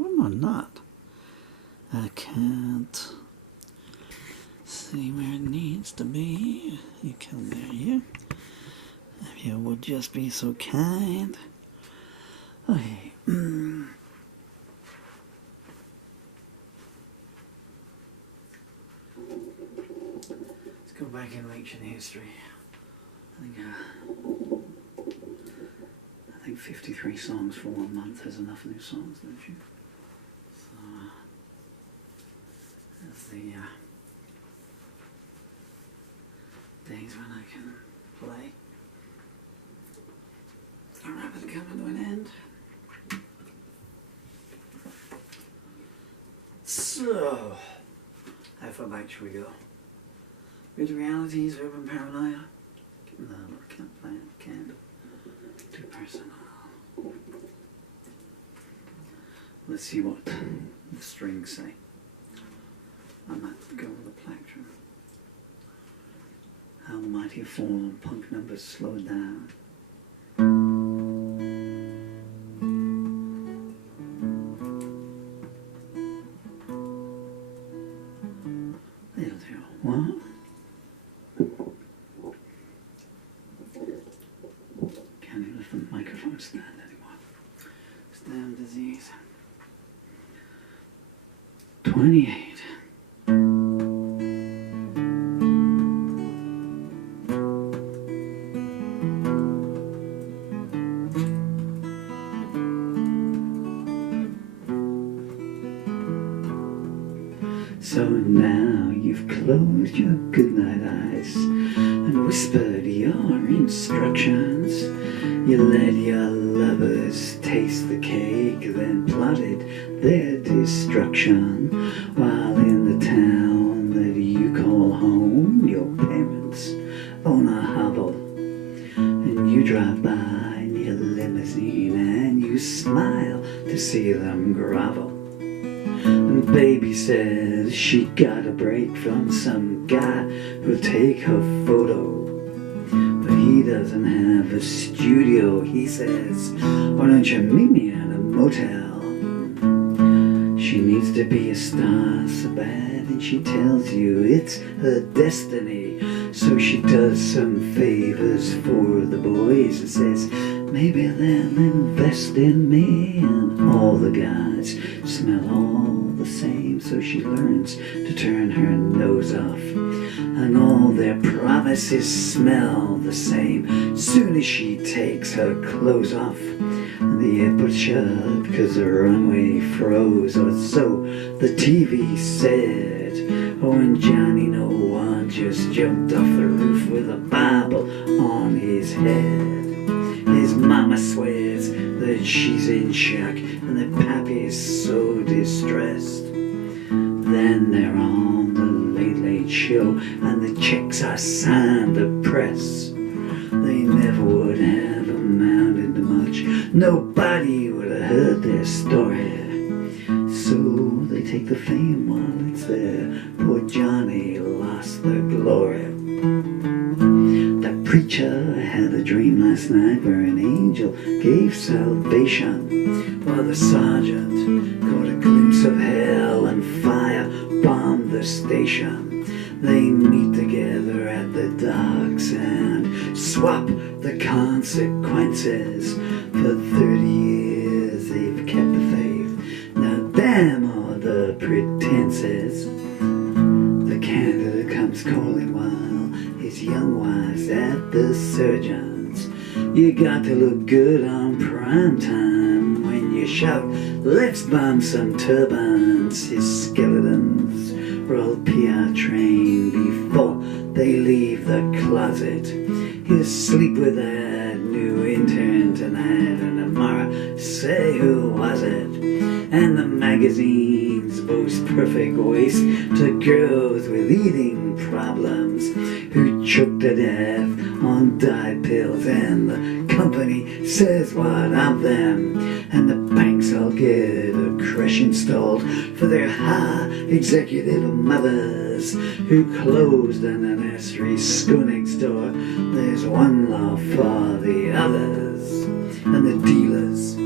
Or am I not? I can't see where it needs to be. You come there, you. If you would just be so kind. Okay. Let's go back in ancient history. I think 53 songs for 1 month is enough new songs, don't you? So that's the days when I can play. Alright, it's coming to an end. So, how far back should we go? Good realities, urban paranoia. No, I can't play it, can't. Too personal. Let's see what the strings say. I might go with the plectrum. How the mighty have fallen, punk numbers slowed down. They'll do. What? Can't even lift the microphone stand anymore. It's damn disease. 28. So now you've closed your goodnight eyes and whispered your instructions. You let your lovers taste the cake, then plotted their destruction. While in the town that you call home, your parents own a hovel. And you drive by in your limousine and you smile to see them grovel. And baby says she got a break from some guy who'll take her photo. But he doesn't have a studio, he says, why don't you meet me at a motel? She needs to be a star so bad, and she tells you it's her destiny. So she does some favors for the boys and says, maybe they'll invest in me. And all the guys smell all the same, so she learns to turn her nose off. And all their promises smell the same. Soon as she takes her clothes off, the airport shut because the runway froze, or so the TV said. Oh, and Johnny No One just jumped off the roof with a Bible on his head. His mama swears that she's in shock and that Pappy's so distressed. Then they're on the Late Late Show and the checks are signed to press. They never would have amounted to much. Nobody would have heard their story. So they take the fame while it's there. Poor Johnny lost the glory. The preacher had a dream last night where an angel gave salvation, while the sergeant caught a glimpse of hell and fire bombed the station. They meet together at the docks and swap the consequences. For 30 years they've kept the faith. Now damn all the pretenses. The candidate comes calling while his young wife's at the surgeon's. You got to look good on prime time when you shout, let's bomb some turbines. His skeletons roll PR train before they leave the closet. He'll sleep with that new intern tonight, and tomorrow say who was it. And the magazines boast perfect waist to girls with eating problems who choke to death on diet pills, and the company says what of them. And the banks all get a crash installed for their high executive mothers who closed in the nursery school next door. There's one law for the others. And the dealers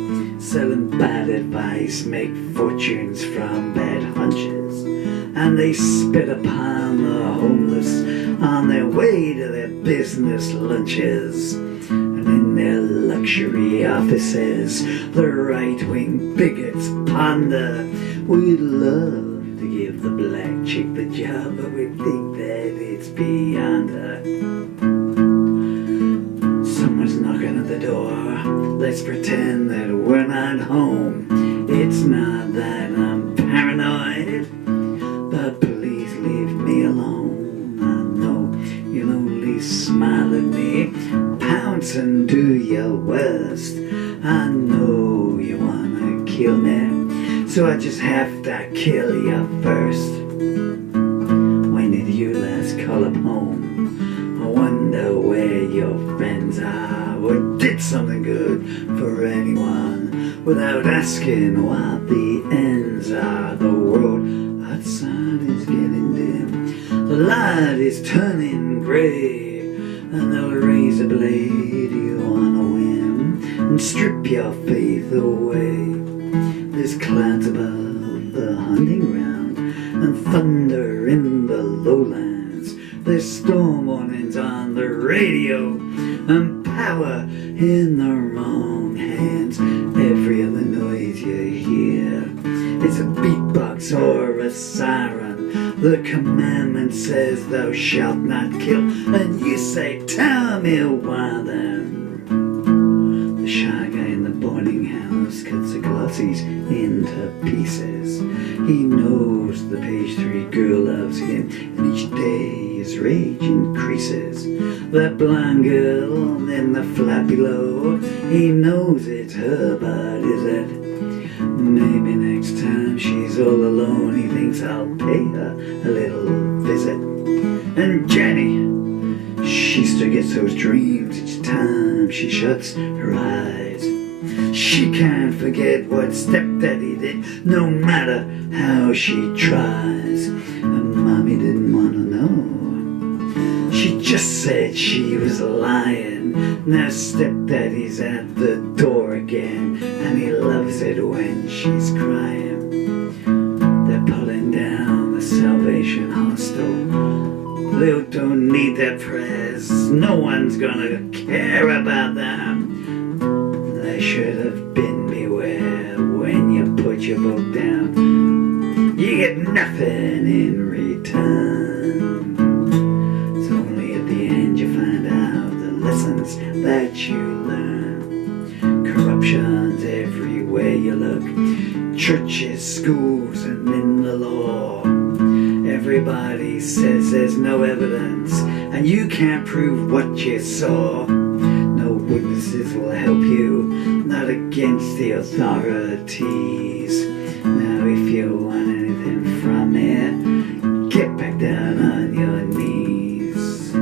selling bad advice, make fortunes from bad hunches, and they spit upon the homeless on their way to their business lunches. And in their luxury offices, the right-wing bigots ponder, we'd love to give the black chick the job, but we think that it's beyond her. Someone's knocking at the door. Let's pretend that we're not home. It's not that I'm paranoid, but please leave me alone. I know you'll only smile at me, pounce and do your worst. I know you wanna kill me, so I just have to kill you first. When did you last call up home? I wonder where your friends are, or did something good for anyone without asking what the ends are. The world outside is getting dim, the light is turning grey, and they'll raise a blade you on a whim and strip your faith away. There's clouds above the hunting ground and thunder in the lowlands. There's storm warnings on the radio and power in the wrong hands. Every other noise you hear, it's a beatbox or a siren. The commandment says thou shalt not kill, and you say, tell me why then. The shy guy in the boarding house cuts the glossies into pieces. He knows the page 3 girl loves him, and each day his rage increases. That blind girl in the flat below, he knows it's her, but is it? Maybe next time she's all alone, he thinks I'll pay her a little visit. And Jenny, she still gets those dreams each time she shuts her eyes. She can't forget what stepdaddy did, no matter how she tries. And mommy didn't want to know. She just said she was lying. Now stepdaddy's at the door again, and he loves it when she's crying. They're pulling down the Salvation Hostel. They don't need their prayers. No one's gonna care about them. They should have been beware when you put your book down. You get nothing in return. It's only at the end you find out the lessons that you learn. Corruption's everywhere you look. Churches, schools, and in the law. Everybody says there's no evidence, and you can't prove what you saw. No witnesses will help you, not against the authorities. Now if you want anything from me, get back down on your knees.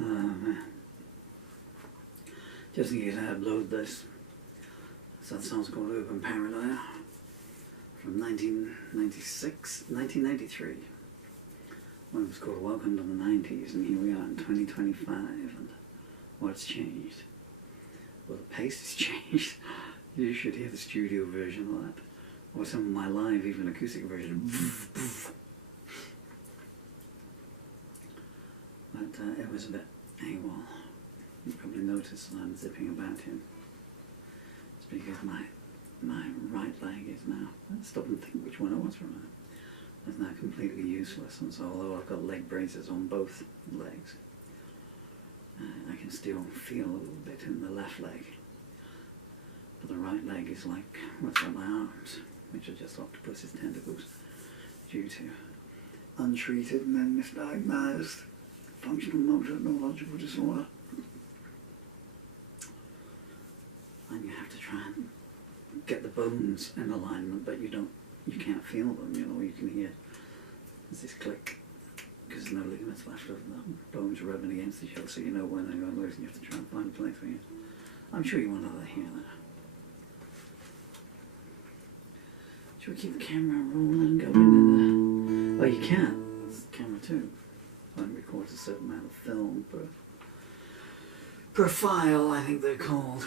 Man. Just in case I upload this. So that song's called Open Paranoia from 1993. One was called Welcome to the 90s, and here we are in 2025, and what's changed? Well, the pace has changed. You should hear the studio version of that, or some of my live, even acoustic version. But it was a bit AWOL. You probably noticed that I'm zipping about him. It's because my right leg is now, stop and think which one I was for a minute. It's now completely useless, and so although I've got leg braces on both legs, I can still feel a little bit in the left leg. But the right leg is like, what's got my arms, which are just octopus's tentacles, due to untreated and then misdiagnosed functional motor neurological disorder. And you have to try and get the bones in alignment, but you can't feel them, you know, you can hear there's this click, because there's no ligaments left of the bones rubbing against each other, so you know when they're going loose and you have to try and find a place for you. I'm sure you want to hear that. Should we keep the camera rolling, going in there? Oh, you can. It's camera 2. So it records a certain amount of film per file, I think they're called.